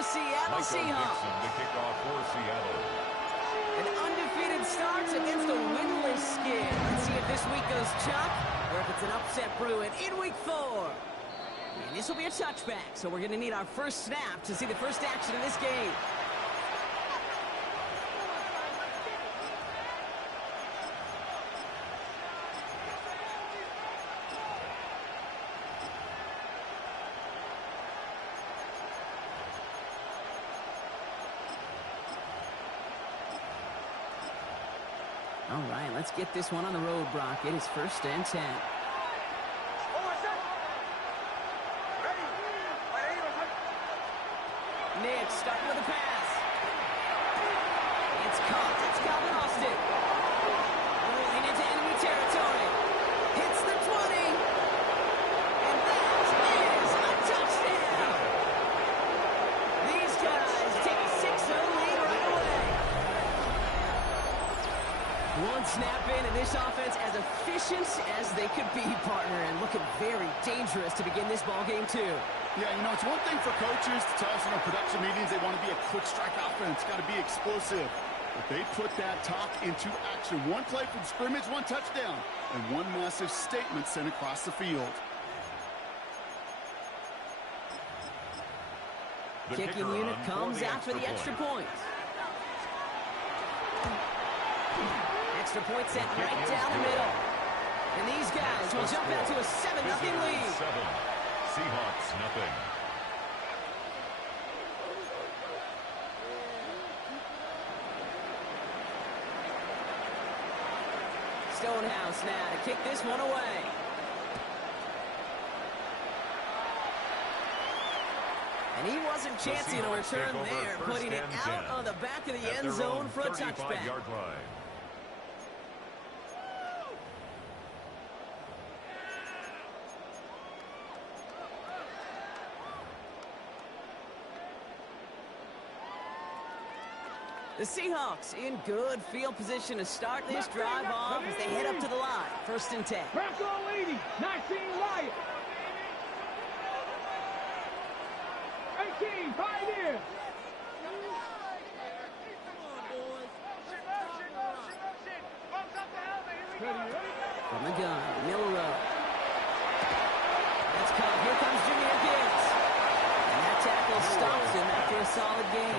the Seattle Seahawks. To kick off for Seattle. An undefeated start against a winless skid. Let's see if this week goes Chuck or if it's an upset brewing in week 4. And this will be a touchback, so we're going to need our first snap to see the first action of this game. All right, let's get this one on the road, Brock. It is 1st and 10. Nick starting with a pass. It's caught. It's Calvin Austin. Rolling into enemy territory. Hits the 20. And that is a touchdown. These guys take a 6-0 lead right away. One snap in, and this offense as efficient as they could be, partner, and looking very dangerous to begin this ball game too. Yeah, you know, it's one thing for coaches to tell us in our production meetings they want to be a quick strike offense, got to be explosive. But they put that talk into action. One play from scrimmage, one touchdown, and one massive statement sent across the field. Kicking unit comes out for the extra point. Extra point sent right down the middle. And these guys will jump out to a 7-0 lead. Seahawks, nothing. Stonehouse now to kick this one away. And he wasn't chancing a return there, putting it out on the back of the end zone for a touchback. The Seahawks in good field position to start this drive off as they head up to the line. 1st and 10. Press all 80. 19 Wyatt. 18 Pioneer. From the gun, Milrow. That's caught. Here comes Jameer Gibbs. And that tackle stops him after a solid gain.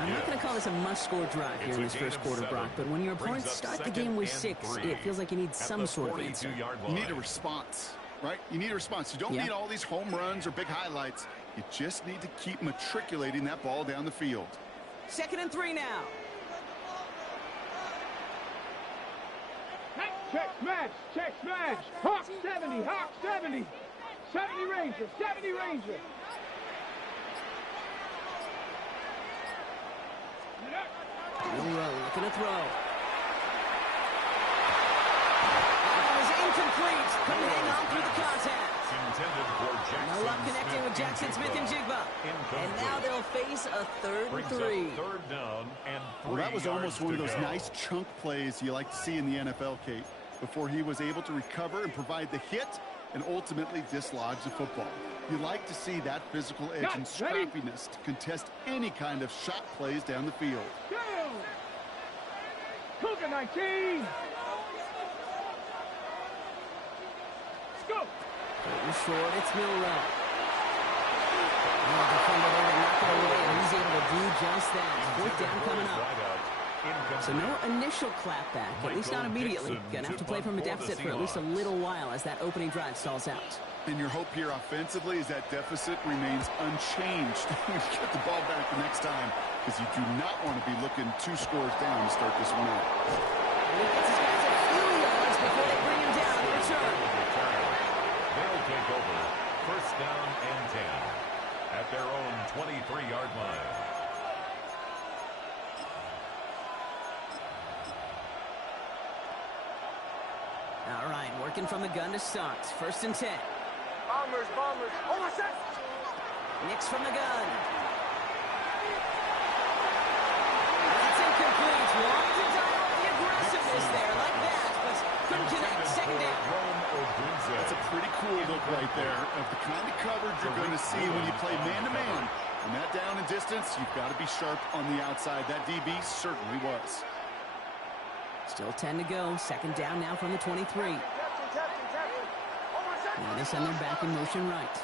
I'm not going to call this a must-score drive here in this first quarter, Brock, but when your opponents start the game with 6, it feels like you need some sort of answer. You need a response, right? You need a response. You don't need all these home runs or big highlights. You just need to keep matriculating that ball down the field. 2nd and 3 now. Check smash, check smash. Hawk 70, Hawk 70. 70 Ranger, 70 Ranger. Milrow looking to throw. That was incomplete. Couldn't hang on through the contact. No luck connecting with Jackson Smith and Jigba. And now they'll face a 3rd and 3. Third down and 3 Well, that was almost one of those go. nice chunk plays you like to see in the NFL, Kate, before he was able to recover and provide the hit and ultimately dislodge the football. You like to see that physical edge and scrappiness to contest any kind of shot plays down the field. Down. Cougar 19. Let's go. Short, it's Milrow. Defender there to knock it away, and he's able to do just that. 4th down coming up. So no initial clapback, at least not immediately. Gonna have to play from a deficit for at least a little while as that opening drive stalls out. And your hope here offensively is that deficit remains unchanged when you get the ball back the next time, because you do not want to be looking 2 scores down to start this one out. And he gets his guys a few yards before they bring him down in return. They'll take over 1st down and 10 at their own 23-yard line. All right, working from the gun to start. 1st and 10. Bombers. Over set. Nix from the gun. That's incomplete. Wanted to dial up the aggressiveness there like that, but couldn't connect. 2nd down. That's a pretty cool look right there of the kind of coverage you're going to see when you play man-to-man. And that down and distance, you've got to be sharp on the outside. That DB certainly was. Still 10 to go. Second down now from the 23. Now they send their back in motion right.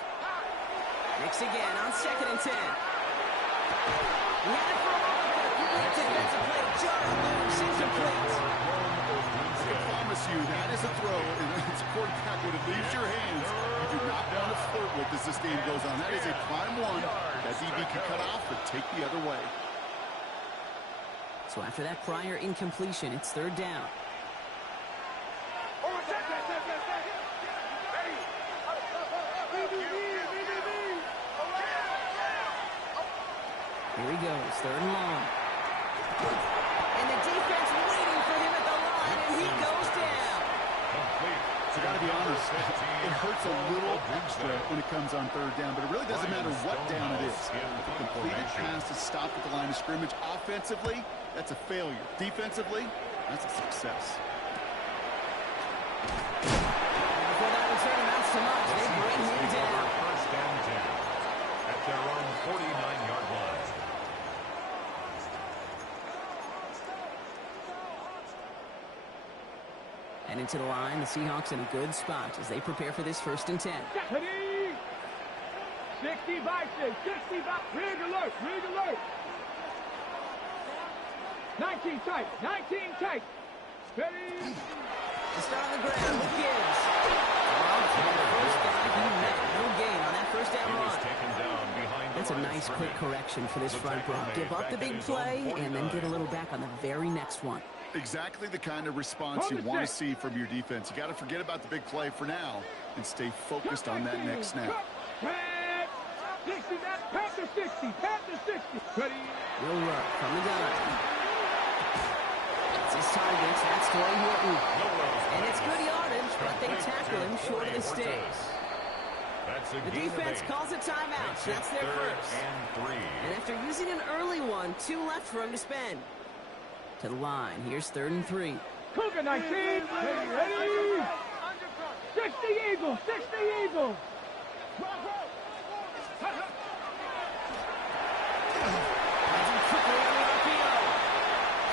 Mix again on 2nd and 10. He had it for a moment, but a great defensive play. Jarring loose, incomplete. I promise you, that is a throw, and it's a quarterback when it leaves your hands. You do not want to flirt with as this game goes on. That is a prime one that DB can cut off and take the other way. So after that prior incompletion, it's 3rd down. Here he goes, 3rd and long. And the defense waiting for him at the line, and he goes down. So got to be honest, it hurts a little extra when it comes on 3rd down, but it really doesn't matter what down it is. If a completed pass is stopped at the line of scrimmage, offensively, that's a failure. Defensively, that's a success. Before that return amounts to much, they bring him down. 1st and 10 at their own 49-yard line. And into the line, the Seahawks in a good spot as they prepare for this 1st and 10. 60 by 6, 60 by... Rig alert, rig alert. 19 tight, 19 tight. Ready? To start on the ground with Gibbs. First down, he met. No gain on that 1st down run. That's a nice quick correction for this front row. Give up the big play and then get a little back on the very next one. Exactly the kind of response you want to see from your defense. You got to forget about the big play for now and stay focused on that next snap. 60, Panther 60, Panther 60. Ready? Will Ruck from the gun. That's his targets. That's Troy Horton. And it's good yardage, but they tackle him short of the sticks. The defense calls a timeout. That's their first. And after using an early one, 2 left for him to spend. To the line. Here's 3rd and 3. Cougar 19. Ready? 60 Eagles. 60 Eagles. Quickly on the RPO.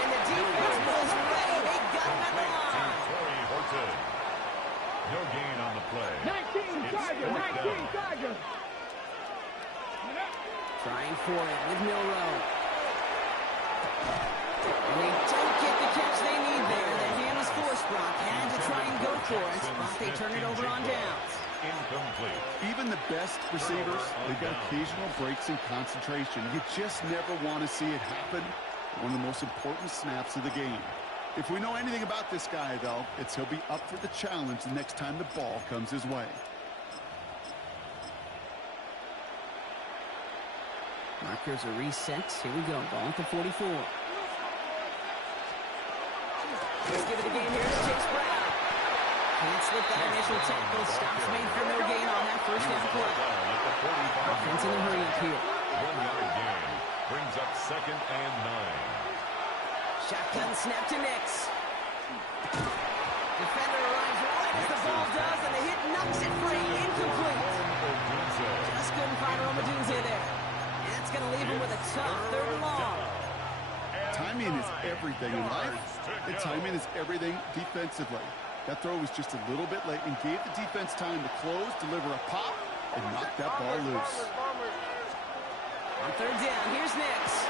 And the defense was ready. They got him at the line. No gain on the play. 19 Tiger. 19 Tiger. Trying for it with Milrow. And they don't get the catch they need there. The hand was forced. Brock had to try and go for it, but they turn it over on downs. Incomplete. Even the best receivers, they've got occasional breaks in concentration. You just never want to see it happen. One of the most important snaps of the game. If we know anything about this guy, though, it's he'll be up for the challenge the next time the ball comes his way. Markers are reset. Here we go. Ball at the 44. Let's give it a game here to Chase Brown. Can't slip that initial tackle. Stops made for no gain on that 1st down play. Offense in a hurry up here. 1-yard gain brings up 2nd and 9. Shotgun snap to Nix. Defender arrives right as the ball does, and the hit knocks it free. Incomplete. Just couldn't find Romadunze there. And that's going to leave him with a tough 3rd and long. Timing is everything in life, and timing is everything defensively. That throw was just a little bit late and gave the defense time to close, deliver a pop, and knock that ball loose. On 3rd down, here's Nix.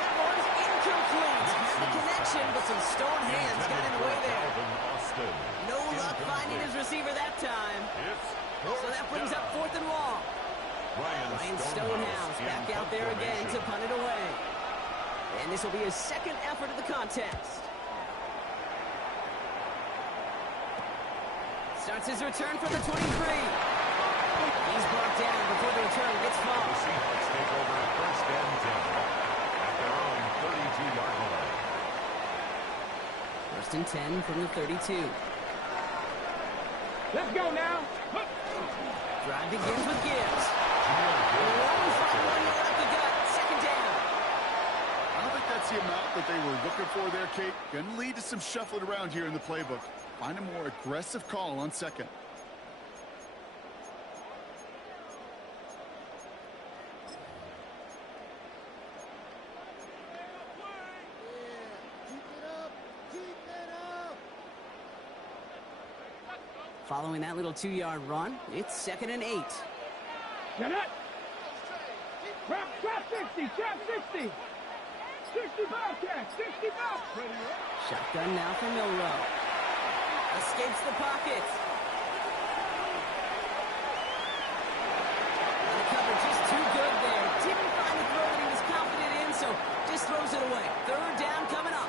That one's incomplete. Had the connection, but some stone hands got in the way there. No luck finding his receiver that time. So that brings up 4th and long. Ryan Stonehouse back out there again to punt it away. And this will be his 2nd effort of the contest. Starts his return from the 23. He's brought down before the return gets far. The Seahawks take over 1st and 10 at their own 32-yard line. 1st and 10 from the 32. Let's go now. Drive begins with Gibbs. Long fight 1 yard up the gut. 2nd down. I don't think that's the amount that they were looking for there, Kate. Going to lead to some shuffling around here in the playbook. Find a more aggressive call on 2nd. Following that little 2-yard run, it's 2nd and 8. Get it. Trap 60, trap 60. 60 Bobcat, 60 Bobcat. Shotgun now for Milrow. Escapes the pocket. And the cover just too good there. Didn't find the throw that he was confident in, so just throws it away. 3rd down coming up.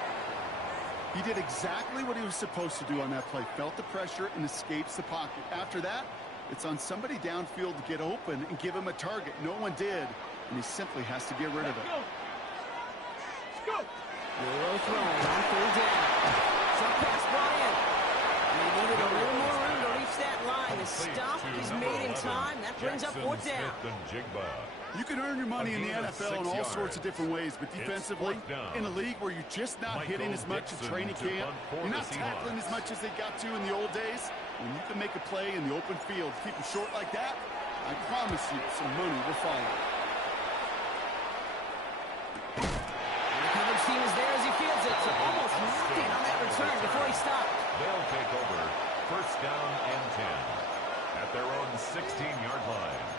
He did exactly what he was supposed to do on that play. Felt the pressure and escapes the pocket. After that, it's on somebody downfield to get open and give him a target. No one did, and he simply has to get rid of it. Let's go. Milrow throwing on 3rd down. Some pass brought in. And they needed a little more room to reach that line. The stop is made in time. That brings up 4th down. You can earn your money in the NFL in all sorts of different ways, but defensively, in a league where you're just not hitting as much in training camp, you're not tackling as much as they got to in the old days, when you can make a play in the open field, keep them short like that, I promise you some money will follow. The coverage team is there as he fields it, so almost nothing on that return before he stopped. They'll take over 1st down and 10 at their own 16-yard line.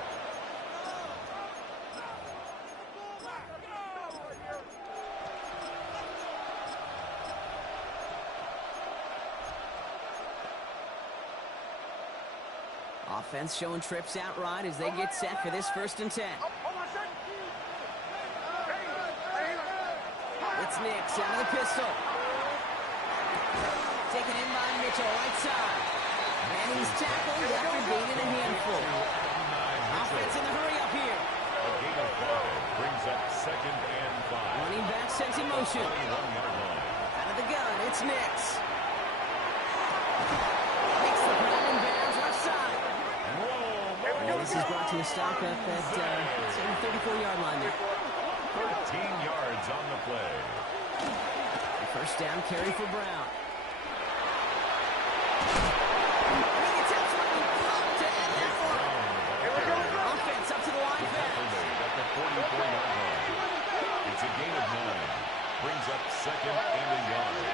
Offense showing trips out right as they get set for this 1st and 10. It's Nix out of the pistol. Taken in by Mitchell, right side. And he's tackled after gaining a handful. Offense in the hurry up here. A gain of 5 brings up 2nd and 5. Running back sends in motion. 21-yard line. Out of the gun, it's Nix. Makes the grab and bounds left side. Well, this is brought to a stop at that 34-yard line there. 13 yards on the play. 1st down carry for Brown. Offense up to the line fast. At the 44-yard line. It's a gain of 9. Brings up 2nd and a yard.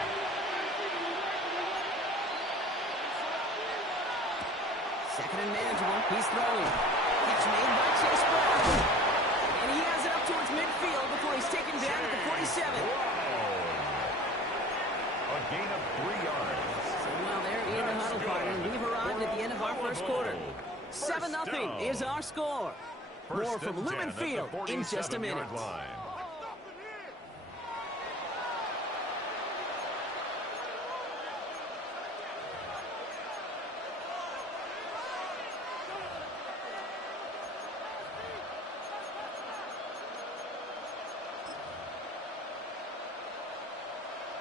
Second and manageable. He's throwing. Catch made by Chase Brown. And he has it up towards midfield before he's taken down at the 47. A gain of 3 yards. So, well, they're in the huddle, partner. We've arrived at the end of our 1st quarter. 7-0 is our score. More from Lumen Field in just a minute.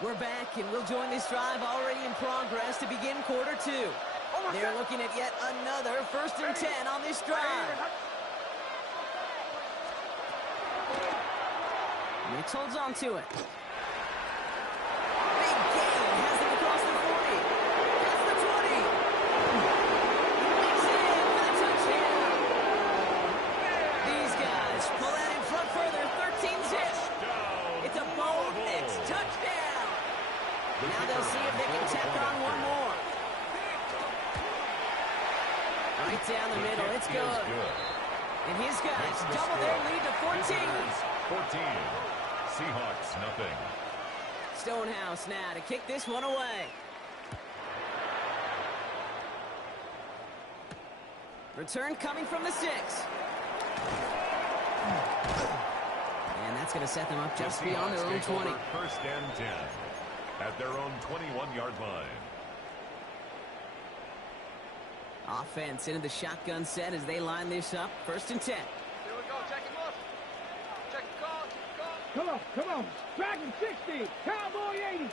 We're back, and we'll join this drive already in progress to begin quarter 2. They're looking at yet another 1st and 10 on this drive. Nix holds on to it. Big gain has them across the 40. That's the 20. Makes it in for the touchdown. These guys pull out in front further, 13-zip. It's a Bo Nix touchdown. Now they'll see if they can tack on one more. Right down the middle, it's good. And his guys double their lead to 14. 14. Seahawks, nothing. Stonehouse now to kick this one away. Return coming from the 6. And that's going to set them up just beyond their own 20. 1st and 10 at their own 21-yard line. Offense into the shotgun set as they line this up. 1st and 10. Here we go. Check him up. Check the call. Come on. Dragon 60. Cowboy 80.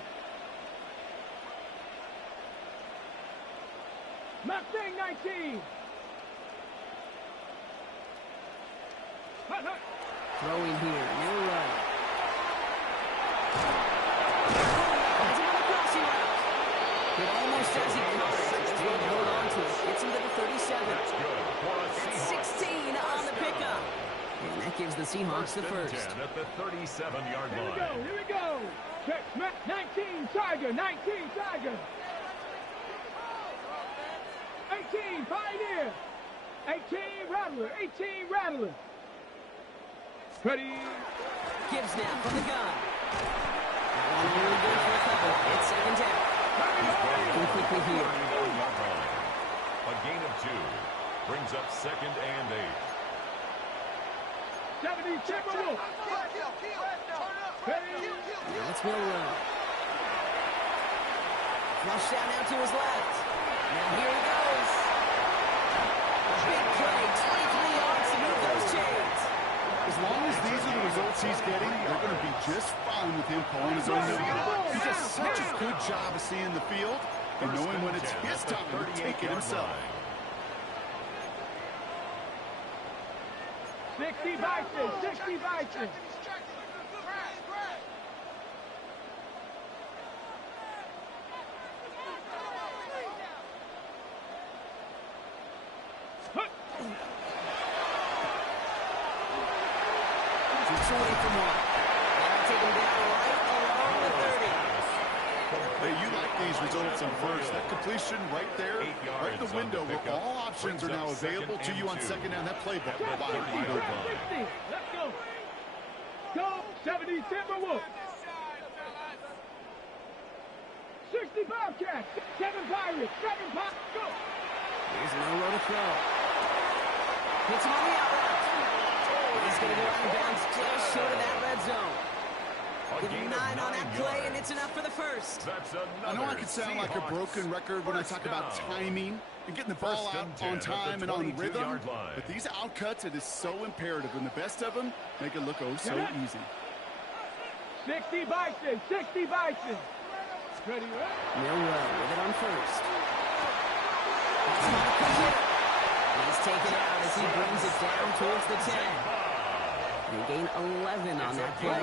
Mustang 19. Hut. Throwing here. Milrow. It almost as he covers. He's going to hold on to it. Gets him to the 37. That's 16 on the pickup. And that gives the Seahawks the 1st. At the 37-yard line. Here we go. Check, 19 Tiger. 19 Tiger. 18, Pioneer. 18, Rattler. 18, Rattler. Ready. Gibbs now from the gun. Really good for a couple. It's second down. Working quickly here. A gain of 2 brings up 2nd and 8. 70, Timberwolf. Ready. Now it's Milrow. Flush down now to his left. Now here he goes. Big play, 23 yards to move those chains. As long as these are the results he's getting, they're going to be just fine with him calling his own number. He does such a good job of seeing the field and knowing when it's his time to take it himself. 60 Bison, 60 Bison. Away from one. That'll take him down right along the 30. Hey, you like these results on first. That completion right there, right in the window where all options are now available to you on second down. That playbook. 60, let's go. Go, 70 Timberwolf. 60 Bobcats, 7 Pirates, 7 Pirates, go. There's no road to throw. Hits him on the out route. He's going to go out of bounds just short of that red zone. Give him 9 on that play, and it's enough for the first. I know I can sound like a broken record when I talk about timing and getting the ball out on time and on rhythm, but these outcuts, it is so imperative, and the best of them make it look oh so easy. 60 Bison, 60 Bison. Ready, Milrow with it on first. He's taken out as he brings it down towards the 10. They gain 11 on that play,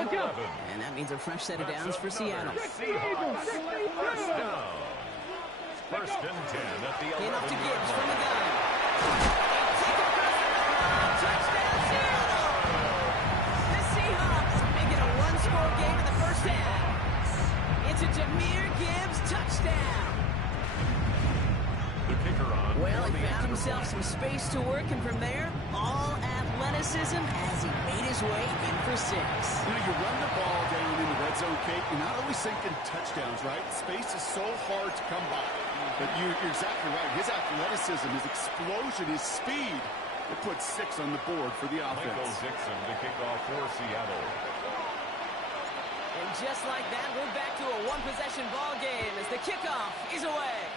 and that means a fresh set of downs for Seattle. First and 10 at the 11. In off to Gibbs from the gun. Touchdown, Seattle! The Seahawks make it a one-score game in the first half. It's a Jahmyr Gibbs touchdown. The kicker on. Well, he found himself some space to work, and from there, all athleticism as he made his way in for 6. You know, you run the ball down in the red zone, Kate, you're not always thinking touchdowns, right? Space is so hard to come by. But you're exactly right. His athleticism, his explosion, his speed, it puts 6 on the board for the offense. Michael Dixon to kick off for Seattle. And just like that, we're back to a one-possession ball game as the kickoff is away.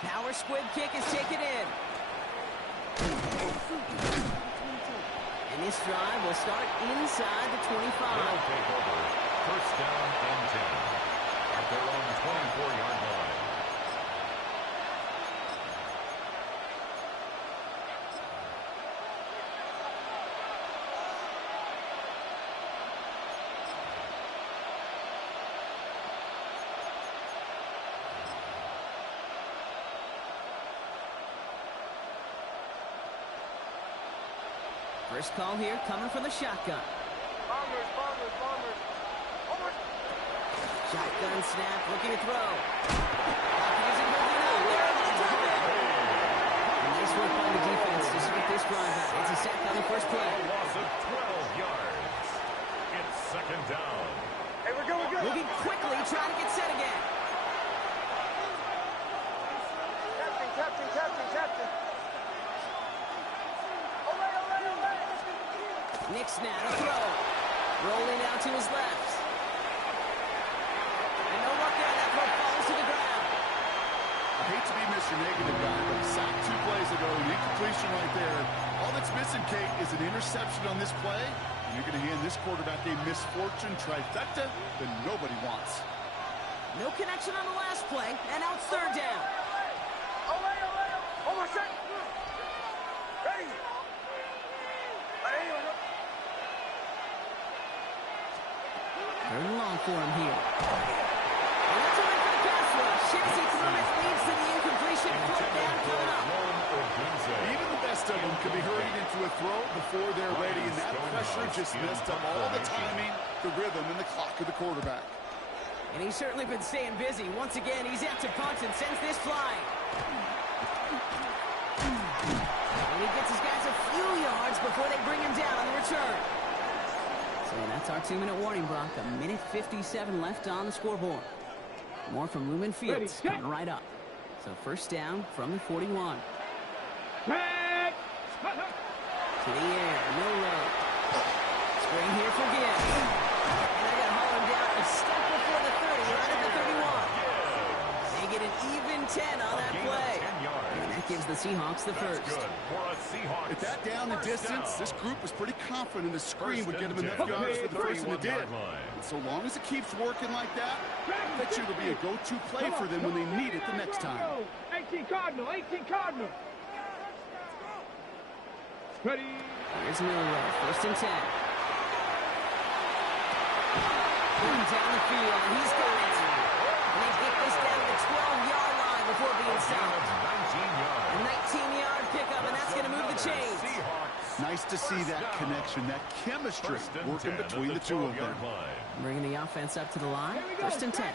Power squib kick is taken in. And this drive will start inside the 25. They'll take over. First down and 10 at their own 24-yard line. First call here coming from the shotgun. Bombers. Shotgun snap, looking to throw. Using Movino, they're able to drop it. And nice work by the defense to start this drive out. It's a sack on the first play. A loss of 12 yards. It's second down. Hey, we're good. Moving quickly, trying to get set again. Captain. Nick's now to throw. Rolling out to his left. And no luck there. That throw falls to the ground. I hate to be Mr. Negative guy, but he sacked 2 plays ago, an incompletion right there. All that's missing, Kate, is an interception on this play. And you're going to hand this quarterback a misfortune trifecta that nobody wants. No connection on the last play, and now it's third down. Hold on a second. Ready. Third and long for him here. And that's a win for the pass rush. Shifty Thomas leads to the incompletion. Fourth down coming up. Even the best of them could be hurried into a throw before they're ready, and that pressure just messed up all the timing, the rhythm, and the clock of the quarterback. And he's certainly been staying busy. Once again, he's out to punt and sends this flying. And he gets his guys a few yards before they bring him down on the return. So that's our 2-minute warning, Brock. 1:57 left on the scoreboard. More from Lumen Fields coming right up. So first down from the 41. Back. To the air, no low. Spring here for Gibbs. And they're going to haul him down a step before the 30, right at the 31. They get an even 10 on that play. And that gives the Seahawks the first. At that down and distance, this group was pretty confident the screen would get them enough yards for the first, and it did. And so long as it keeps working like that, I bet you it'll be a go-to play for them when they need it the next time. 18 Cardinal, 18 Cardinal. Ready. Here's Miller, first and 10. Moving down the field, and he's got it. And they get this down to the 12-yard line before being stopped. A 19-yard pickup, and that's going to move the chains. Nice to see that connection, that chemistry working between the two of them. Bringing the offense up to the line, first and 10.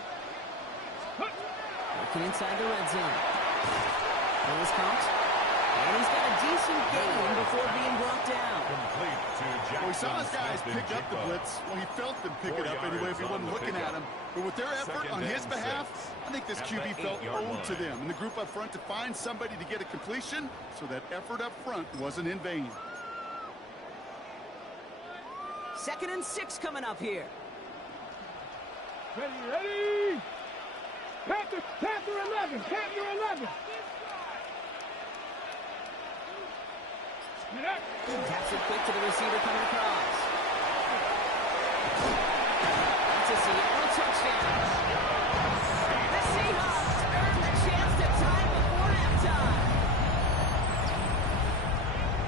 Working inside the red zone. Ball is caught. And he's got a decent gain before being brought down. Well, he saw his guys pick up the blitz. Well, he felt them pick it up anyway if he wasn't looking at him. But with their effort on his behalf, I think this QB felt owed to them. And the group up front to find somebody to get a completion, so that effort up front wasn't in vain. 2nd and 6 coming up here. Ready, ready. Panther 11, Panther 11. Taps it quick to the receiver coming across. That's a Seattle touchdown. The Seahawks earn the chance to tie before halftime.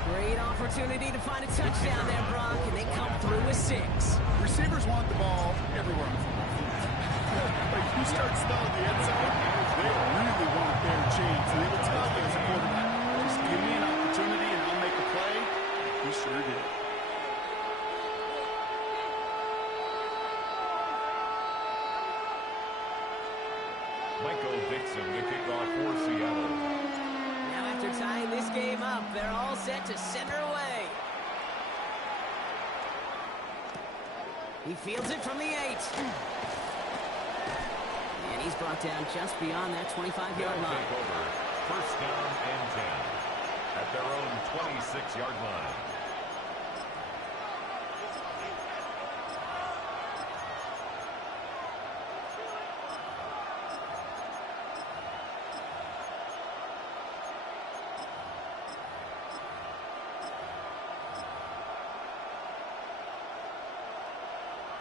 Great opportunity to find a touchdown there, Brock, and they come through with 6. Receivers want the ball everywhere on the football field. But if you start smelling the end zone, they really want their chance. And they will tell you as a quarterback, just give me an opportunity and I'll make a play. He sure did. Michael Dixon, the kickoff for Seattle. Now after tying this game up, they're all set to send her away. He fields it from the 8. And he's brought down just beyond that 25-yard line. Take over. First down and 10 at their own 26-yard line.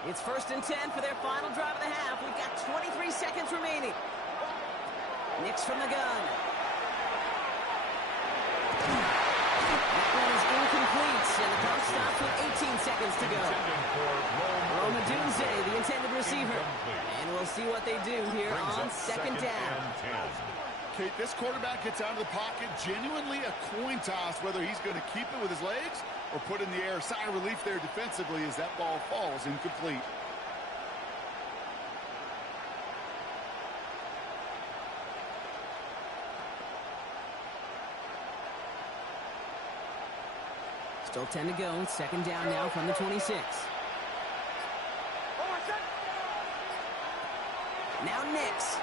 It's 1st and 10 for their final drive of the half. We've got 23 seconds remaining. Nix from the gun. That one is incomplete, and the clock stops with 18 seconds to go. Roma Dunze, the intended receiver. And we'll see what they do here on 2nd down. Kate, this quarterback gets out of the pocket, genuinely a coin toss, whether he's going to keep it with his legs or put in the air. Sigh of relief there defensively as that ball falls incomplete. Still 10 to go. 2nd down now from the 26. Now Nix.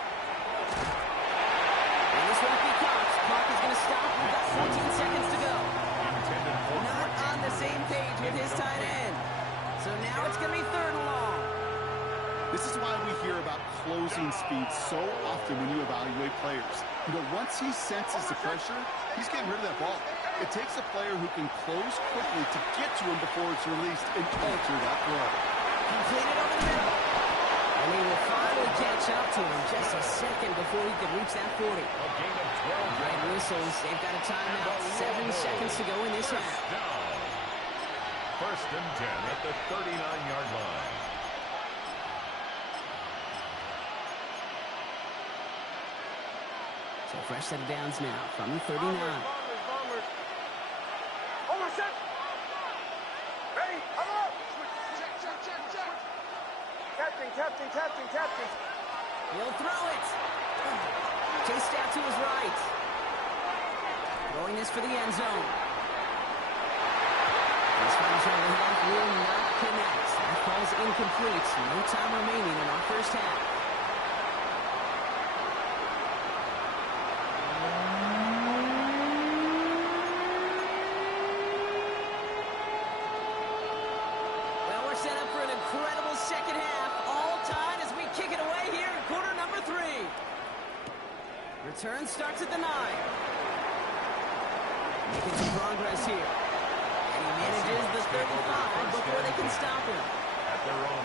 And this won't be caught. Clock is going to stop. We've got 14 seconds to go. Not on the same page with his tight end. So now it's going to be 3rd and long. This is why we hear about closing speed so often when you evaluate players. You know, once he senses the pressure, he's getting rid of that ball. It takes a player who can close quickly to get to him before it's released and alter that throw. Completed over the middle. And he will finally catch up to him just a second before he could reach that 40. Red whistles. They've got a timeout. 7 seconds to go in this half. 1st and 10 at the 39-yard line. So fresh set of downs now from the 39. Captain. He'll throw it. Chased out to his right. Throwing this for the end zone. This first over half will not connect. That ball's incomplete. No time remaining in our first half. Well, we're set up for an incredible second half. All tied as we kick it away here in quarter number 3. Return starts at the 9. Making some progress here. And he manages the 35 before they can stop him.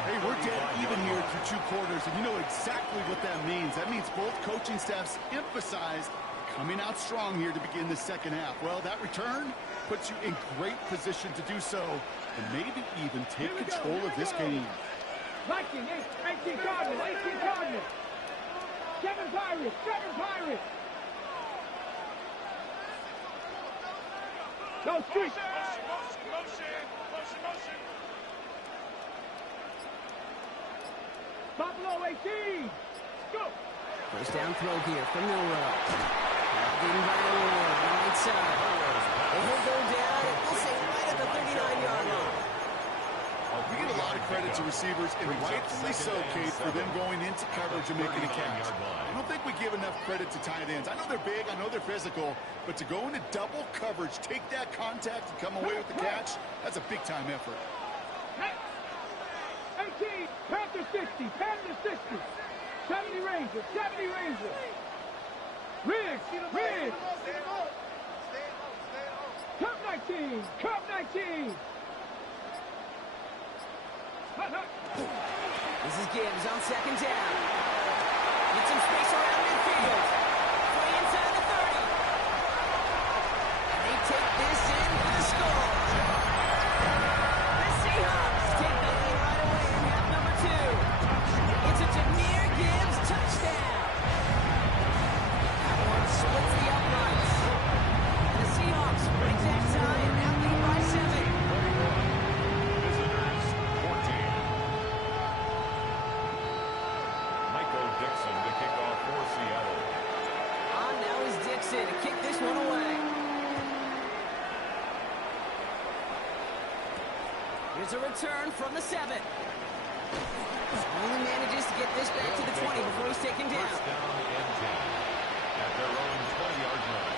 Hey, we're dead even here through 2 quarters, and you know exactly what that means. That means both coaching staffs emphasized coming out strong here to begin the second half. Well, that return puts you in great position to do so, and maybe even take control of this game. 19, 18 Cardinals, 18 Cardinals. 7 Pirates, 7 Pirates. Go street. Buffalo 18. Go. First down throw here from Milrow. Getting by the right side. And he'll go down, and we'll say right at the 39-yard line. We get a lot of credit to receivers, and rightfully so, Kate, for them going into coverage and making a catch. I don't think we give enough credit to tight ends. I know they're big, I know they're physical, but to go into double coverage, take that contact, and come away with the catch, that's a big-time effort. 18, Panther 60, Panther 60. 70 Rangers, 70 Rangers. Riggs, Riggs. Cup 19, Cup 19. This is Gibbs on second down. Get some space around midfield. Play inside the 30. And they take this in for the score. The Seahawks take the lead right away in half number 2. It's a Jahmyr Gibbs touchdown. That one splits the uprights. The Seahawks break that tie and now lead by 7. To kick this one away. Here's a return from the 7. Only manages to get this back to the 20 before he's taken down. First down and 10 at their own 20-yard line.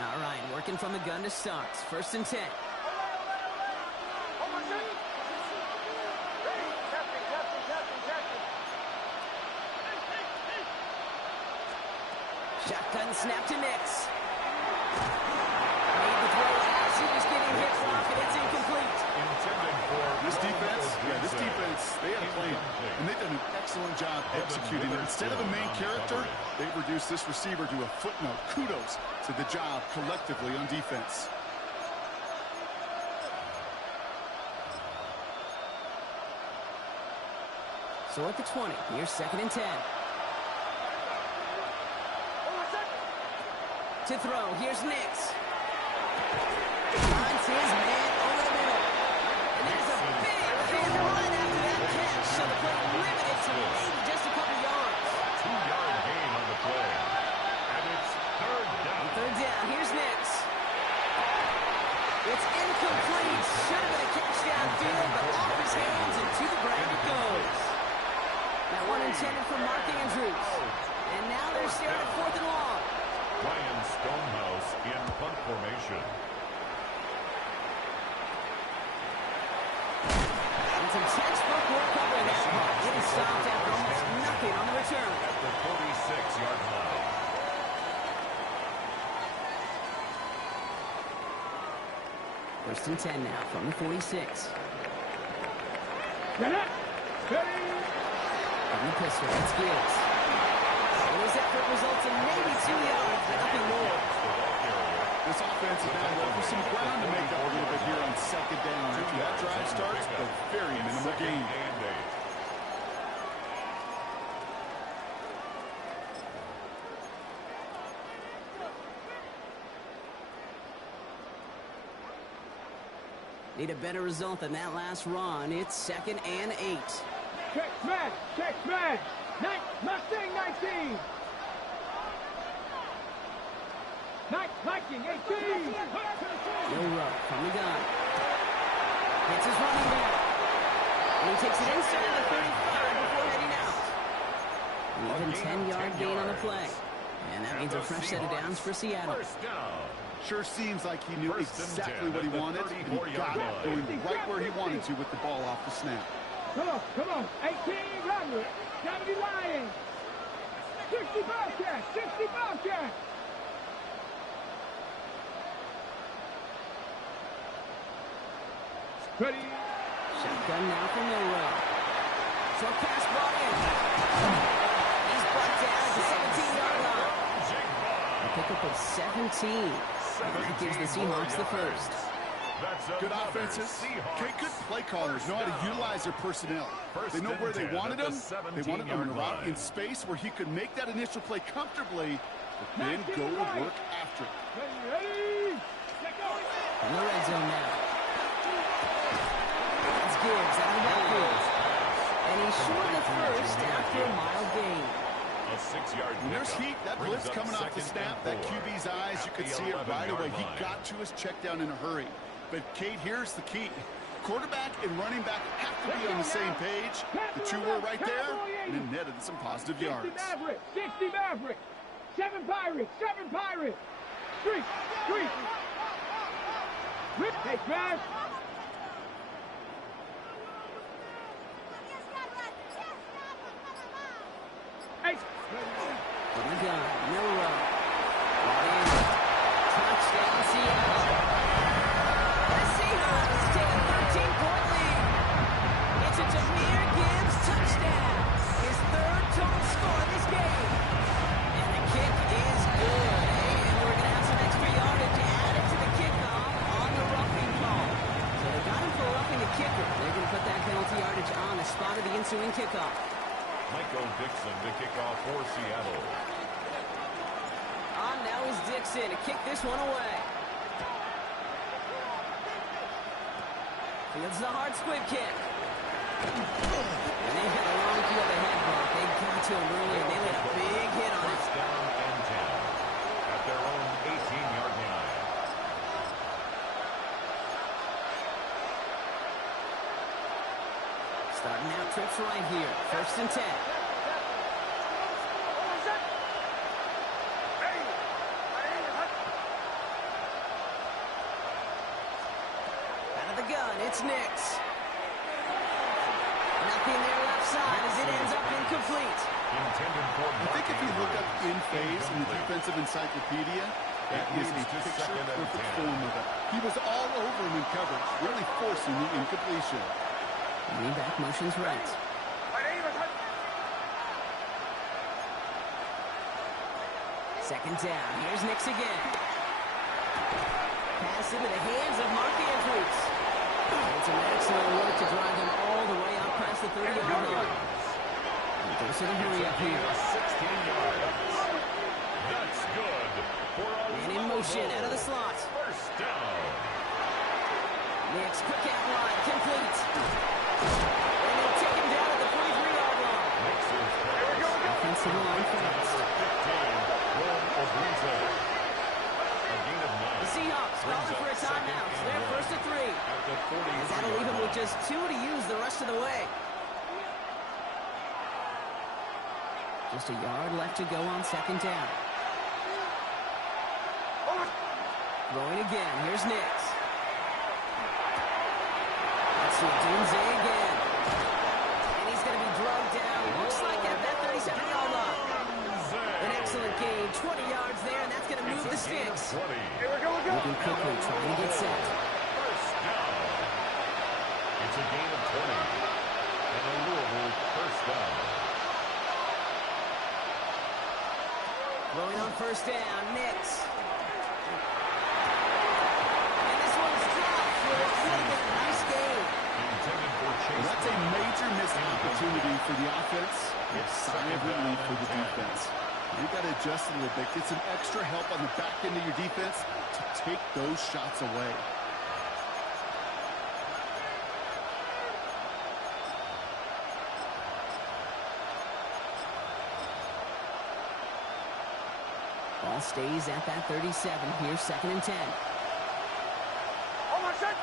All right, working from the gun to start. First and 10. Shotgun snap to Nix. Made the throw as he was getting hit block, and it's incomplete. This defense, they had a plan, and they've done an excellent job executing it. Instead of a main character, they've reduced this receiver to a footnote. Kudos to the job collectively on defense. So at the 20, here's second and 10. To throw, here's Nix. Runs his man over the middle. And there's a big run after that catch. So the play limited to maybe just a couple yards. 2-yard gain on the play. And it's third down. Third down, here's Nix. It's incomplete. Should have been a catch downfield, but off his hands and to the ground it goes. That one intended for Mark Andrews. And now they're staring at 4th and long. Ryan Stonehouse in punt formation. And some textbook work covering that part. It is stopped after almost nothing on the return. At the 46-yard line. First and 10 now from the 46. Get it. Ready. From the pistol, it's Gibbs. And his effort results in maybe 2 yards, but nothing more. This offense is now looking for some ground to make up a little bit here on second down. After that drive starts, a very minimal gain. Need a better result than that last run. It's 2nd and 8. Check smash, check smash. Mustang 19. Viking 18. Milrow from the gun. Hits his running back. And he takes it inside the 35 before heading out. An even 10-yard gain on the play. And that means a fresh set of downs for Seattle. First down. Sure seems like he knew exactly what he wanted, and he got it, going right where he wanted to with the ball off the snap. Come on. 18 Robert. 70 Lions. 60 Bobcats. 60 Bobcats. Ready. Shotgun now for Milrow. Short pass brought in. He's brought down at the 17-yard line. A pickup of 17. That gives the Seahawks the first. Good offenses. Okay, good play callers know how to utilize their personnel. They know where they wanted him. They wanted him in a route in space where he could make that initial play comfortably, but then go to work after it. Ready. In the red zone now. It's Gibbs out of the backfield. And he's short of the first after a mild gain. A 6-yard When there's pickup heat, that brings blitz up coming off the 2nd snap, and that 4 QB's eyes, you at could the see it right 11-yard away. He line. got to his check down in a hurry. But, Kate, here's the key. Quarterback and running back have to be on the same page. The two were right there, and it netted some positive 60 yards. Maverick. 60 Maverick. 7 Pirates. 7 Pirates. Street. Hey, smash. Hey. From the gun, Milrow. Brought in. Touchdown, Seattle. The Seahawks take a 13-point lead. It's a Jahmyr Gibbs touchdown. His 3rd total score this game. And the kick is good. And we're going to have some extra yardage added to the kickoff on the roughing call. So they got him for roughing the kicker. They're going to put that penalty yardage on the spot of the ensuing kickoff. Michael Dixon to kick off for Seattle. On now is Dixon to kick this one away. Fields the hard squib kick. And they've got a long field ahead, Buck. They got to him early, and they laid a big hit on it. First down and 10 at their own 18-yard line. Starting out trips right here. 1st and 10. Out of the gun, it's Nix. Nothing there left side as it ends up incomplete. Intended for I think if you look up in phase in the defensive encyclopedia, that is a picture-perfect form of it. He was all over him in coverage, really forcing the incompletion. Running back motions right. Second down. Here's Nix again. Pass into the hands of Mark Andrews. It's an excellent work to drive him all the way out past the 30-yard line. And goes to the hurry up here. 16 yards. That's good for a And in motion out of the slot. first down. Nix, quick out line, complete. And they'll take him down at the 43-yard line. Nixon's pass. Offensive line fast. Number 15, Will Obrunza. A gain of 9. The Seahawks calling for a timeout. They're 1st and 3. At the 40. As that'll leave him with just 2 to use the rest of the way. Just a yard left to go on 2nd down. Throwing again. Here's Nix. That's Dunze again. And he's going to be drugged down. Looks like at that 37-yard line. An excellent gain. 20 yards there, and that's going to move the sticks. 20. Moving quickly, trying to get set. First down. It's a gain of 20. And a Louisville first down. Throwing on 1st down, Nix. And this one's dropped for a nice gain. Intended for Well, Chase. that's a major missed opportunity for the offense. A sigh of relief for the defense. You've got to adjust a little bit, get some extra help on the back end of your defense to take those shots away. Ball stays at that 37. Here's 2nd and 10. Hold on, set.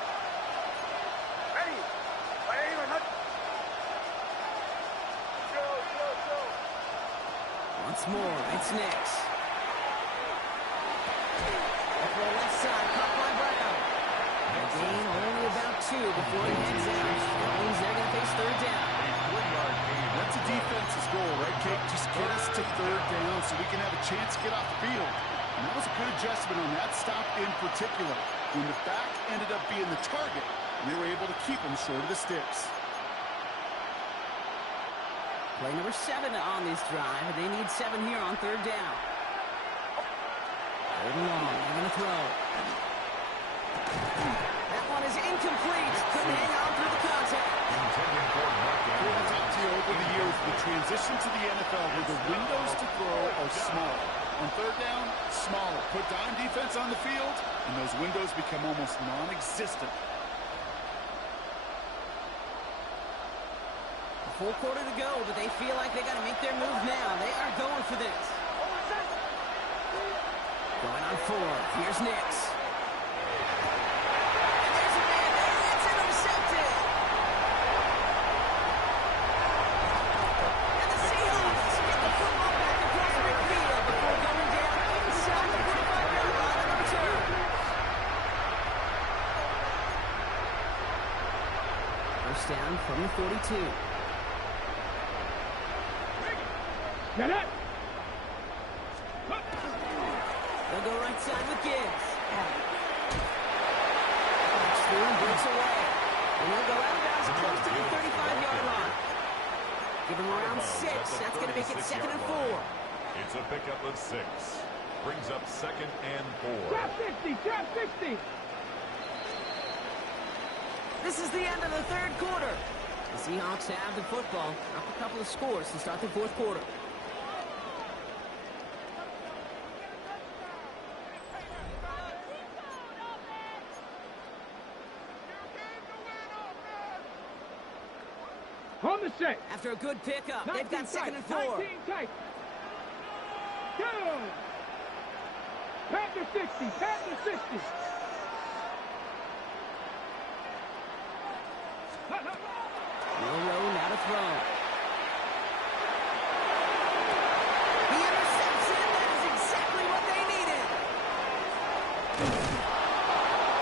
Ready. Ready, we're not. Go. Once more, it's Nix. Up the left side, caught by Brown. A gain only about 2 before he heads out. That means they're going to face 3rd down. That's a defense's goal, right, Kate? Just get us to 3rd down so we can have a chance to get off the field. And that was a good adjustment on that stop in particular, when the back ended up being the target, and they were able to keep him short of the sticks. Play number 7 on this drive, and they need 7 here on 3rd down. 3rd and long, they're going to throw. That one is incomplete. Couldn't hang on through the contact. We've talked to you over the years, the transition to the NFL where the windows to throw are smaller. On 3rd down, smaller. Put dime defense on the field, and those windows become almost non-existent. A full quarter to go, but they feel like they got to make their move now. They are going for this. Going on 4. Here's Nix. And there's a man there. It's intercepted. And the Seahawks get the football back across midfield before going down inside the 45-yard line on the return. First down from the 42. Get it. They'll go right side with Gibbs. That's through and breaks away. And they'll go out of bounds close to the 35-yard line. Give them around 6. That's going to make it 2nd and 4. It's a pickup of 6. Brings up 2nd and 4. Trap 60. Trap 60. This is the end of the 3rd quarter. The Seahawks have the football. Up a couple of scores to start the 4th quarter. On the set. After a good pickup, they've got 2nd and 4. 19 tight. Go. Panther 60. Panther 60. Will now to throw. He intercepts it. That is exactly what they needed.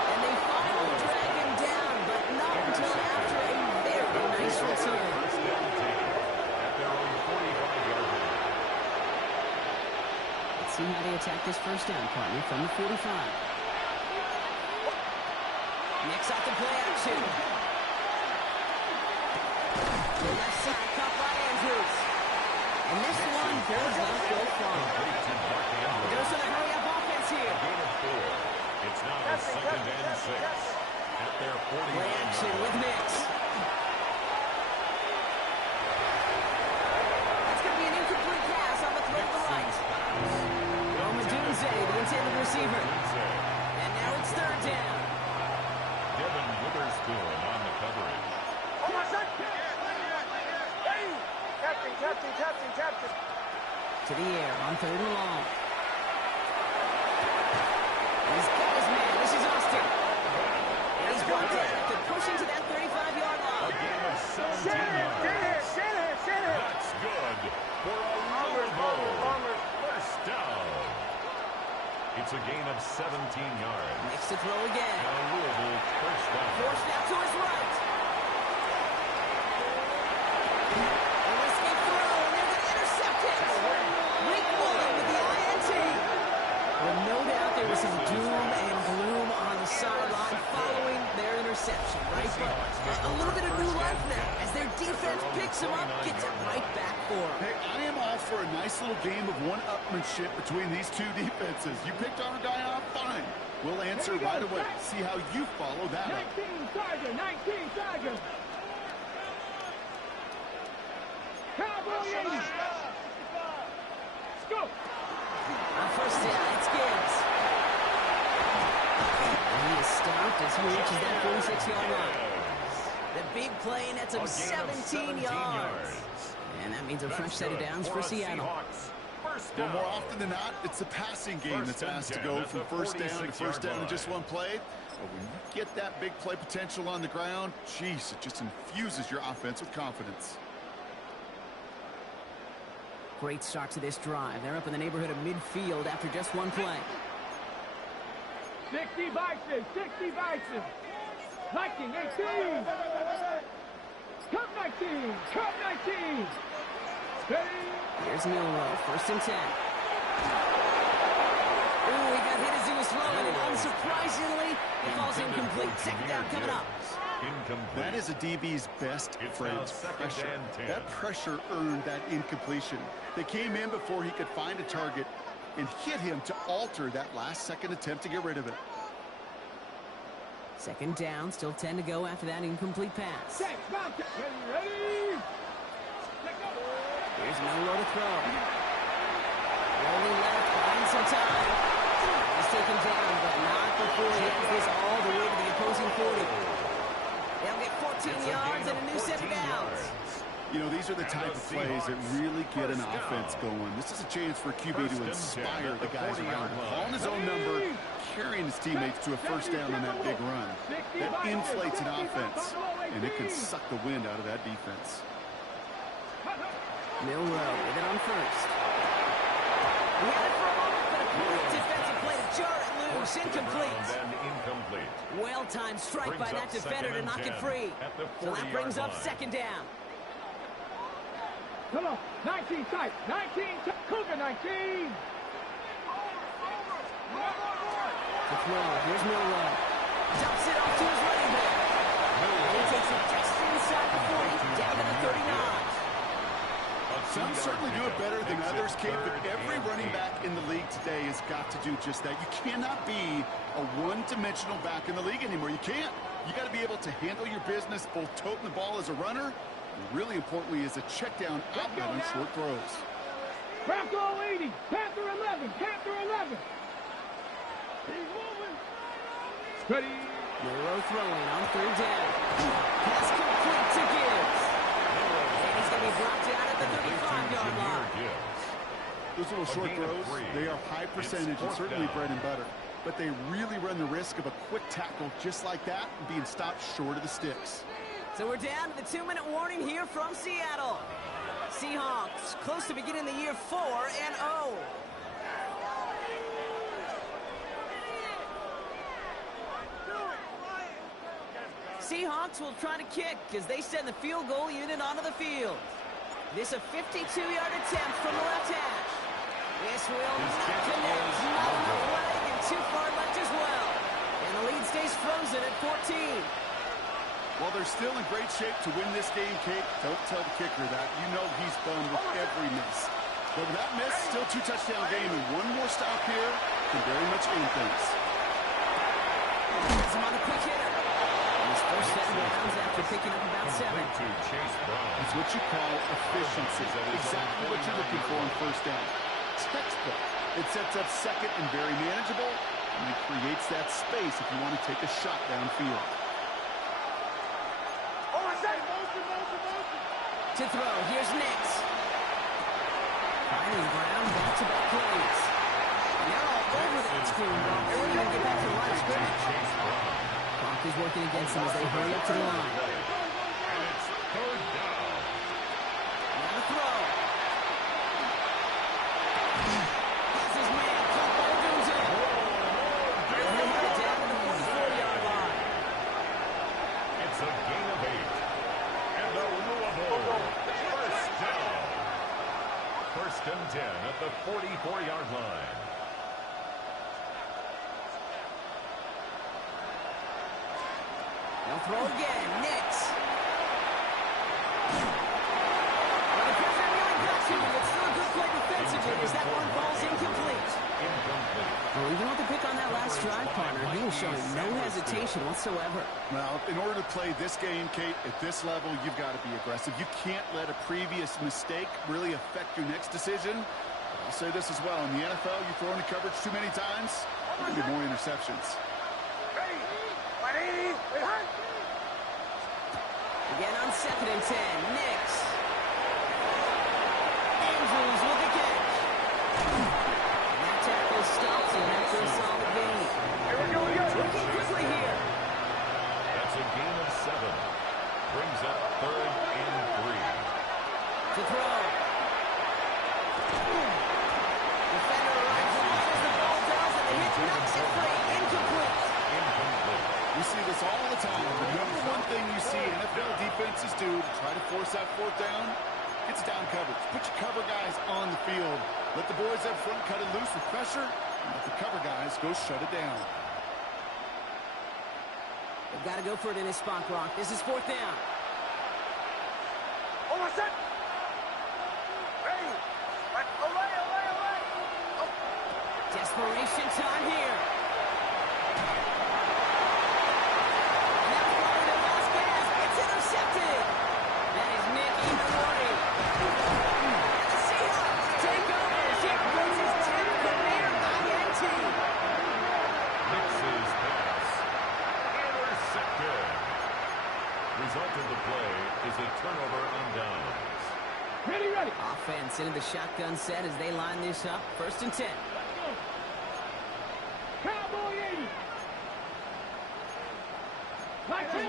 And they finally drag him down, but not until after a very nice return. First down 10 at their own 45-yard line. Let's see how they attack this first down, partner, from the 45. Next off the play action. The left side caught by Andrews. And this one does not go far. There's a hurry-up offense here. Gain of 4. It's now 2nd and 6 at their 40. Play action with Nix. That's going to be an incomplete pass on the throw to the right. Roma Dunze, the intended receiver. And now it's 3rd down. Devin Witherspoon on the coverage. Hold on, set. Captain. To the air on 3rd and long. He's got his man. This is Austin. And he's brought down after pushing to that 35-yard A line. gain of 17 yards. That's good for a Louisville first down. It's a gain of 17 yards. Next to throw again. Now Louisville first down. Forced out to his right. A risky throw, and they're going to intercept it. Rick Woolen with the INT. Well, no doubt there was some doom and gloom on the sideline following their interception, right? But a little bit of new life now as their defense picks him up, gets it right back for him. Hey, I am all for a nice little game of one-upmanship between these two defenses. You picked our guy off, fine. We'll answer right away. See how you follow that up. 19 Tiger. Cowboy 80. Let's go. On first down, it's Gibbs. And he is stopped as he reaches that 46-yard line. The big play nets him 17 yards. And that means a fresh set of downs for Seattle. Seahawks. First Well, down. more often than not, it's the passing game that's asked to go from first down to first down in just one play. But when you get that big play potential on the ground, geez, it just infuses your offense with confidence. Great start to this drive. They're up in the neighborhood of midfield after just one play. 60 Bison, 60 Bison. 19, 18. Cup 19, Cup 19. Ready? Here's Milrow, first and 10. Ooh, he got hit as he was throwing, and unsurprisingly, it falls incomplete. Second down coming up. Incomplete. That is a DB's best It's friend, now second pressure. and 10. That pressure earned that incompletion. They came in before he could find a target and hit him to alter that last-second attempt to get rid of it. Second down, still 10 to go after that incomplete pass. Set, bounce it. Ready? Here's Milrow to throw. Rolling left, buying some time. He's taken down, but not before he has this all the way to the opposing 40. They'll get 14 yards and a new set of downs. You know, these are the type of plays that really get an offense going. This is a chance for QB to inspire the guys around him. Calling his own number, carrying his teammates to a first down on that big run. That inflates an offense, and it can suck the wind out of that defense. Milrow with it on first. He had it for a moment, but a great defensive play to jar it loose. Incomplete. And incomplete. Well-timed strike by Brings that up defender to second and knock it 10 free. at the So that 40-yard brings up line. second down. Come on. 19 tight. 19 tight. Cougar 19. To throw. Here's Milrow. Dumps it off to his running back. And he takes it just inside the 40, down to the 39. Some certainly do it better than others, Kate, but every running back in the league today has got to do just that. You cannot be a one-dimensional back in the league anymore. You can't. You got to be able to handle your business, both toting the ball as a runner, and really importantly as a check-down outlet on short throws. Bronco 80. Panther 11. Panther 11. He's moving. Ready? Milrow throwing on third down. Pass complete to Gibbs. And he's going to be dropped out at the 35-yard line. Those little short throws, they are high percentage and certainly bread and butter. But they really run the risk of a quick tackle just like that and being stopped short of the sticks. So we're down to the 2-minute warning here from Seattle. Seahawks close to beginning the year 4-0. Seahawks will try to kick as they send the field goal unit onto the field. This a 52-yard attempt from the left hash. This will not connect. Not enough leg and too far left as well. And the lead stays frozen at 14. While they're still in great shape to win this game, Kate, don't tell the kicker that. You know he's bummed with every miss. But with that miss, still 2 touchdown game, and one more stop here can very much end things. He's on the quick hitter. His first set of downs after picking up about 7. It's what you call efficiency. Exactly what you're looking for on first down. Textbook. It sets up second and very manageable, and it creates that space if you want to take a shot downfield. To throw, here's Nix. Finding ground, back-to-back plays. And they're all over that screen ball. They won't even get back to the line of scrimmage. Clock is working against them as they hurry up to the line. And it's third down. Now the throw. Has his man, caught by Dunze. And he'll get it down to the 44-yard line. It's a gain of 8. And the Louisville first down. First and 10 at the 44-yard line. They'll throw again. Nix. Well, the pressure really got to him. It's still a good play defensively as that one falls incomplete. Well, even with the pick on that last drive, partner, he was showing no hesitation whatsoever. Well, in order to play this game, Kate, at this level, you've got to be aggressive. You can't let a previous mistake really affect your next decision. I'll say this as well. In the NFL, you throw into coverage too many times, you're going to get more interceptions. Again on 2nd and 10, Nix. Andrews with the catch. stops him after a solid gain. Looking quickly here. That's a gain of 7. Brings up 3rd and 3. To throw. Defender arrives almost as the ball does, and the hit knocks it free. Incomplete. Incomplete. We see this all the time. The number one thing you see NFL defenses do to try to force that 4th down, it's down coverage. Put your cover guys on the field. Let the boys up front cut it loose with pressure, and let the cover guys go shut it down. They've got to go for it in his spot, Brock. This is 4th down. Oh, what's that? Hey! Away! Oh. Desperation time here. And that's probably the last gasp. It's intercepted. That is Nick Immortality. And the Seahawks take over. Zeke brings his 10th career INT. Mixes pass. Intercepted. Result of the play is a turnover on downs. Ready. Offense into the shotgun set as they line this up. 1st and 10. Cowboy 80. Like 3.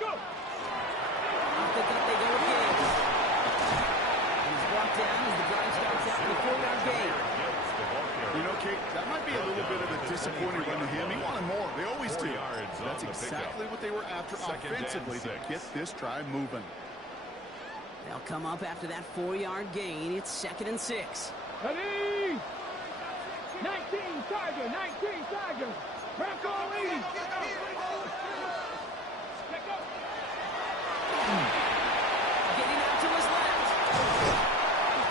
Go. Off the gut they go again. And he's brought down as the drive starts out with a 4-yard gain. You know, Kate, that might be a little bit of a disappointing run to him. He wanted more. They always do. 4 yards on That's the exactly what they were after Second and offensively to 6. get this drive moving. They'll come up after that 4-yard gain. It's 2nd and 6. Ready. 19 Tiger. Bronco 80. Let go. Getting out to his left.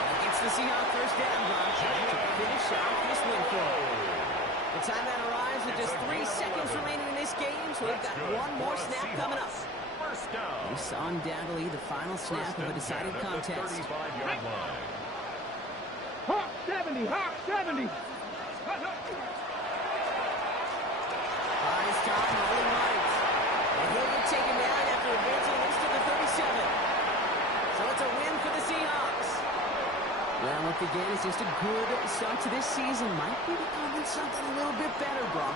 That gets the Seahawks 1st down, Brock. To finish off this win for him. The timeout arrives with just 3 seconds remaining in this game, so we've got one more snap coming up. 1st down. This is undoubtedly the final snap of a decided contest. 35-yard line. Hawk 70. Eyes top, rolling right. And he'll get taken down after advancing this to the 37. So it's a win for the Seahawks. Well, look again, it's just a good start to this season. Might be becoming something a little bit better, Brock.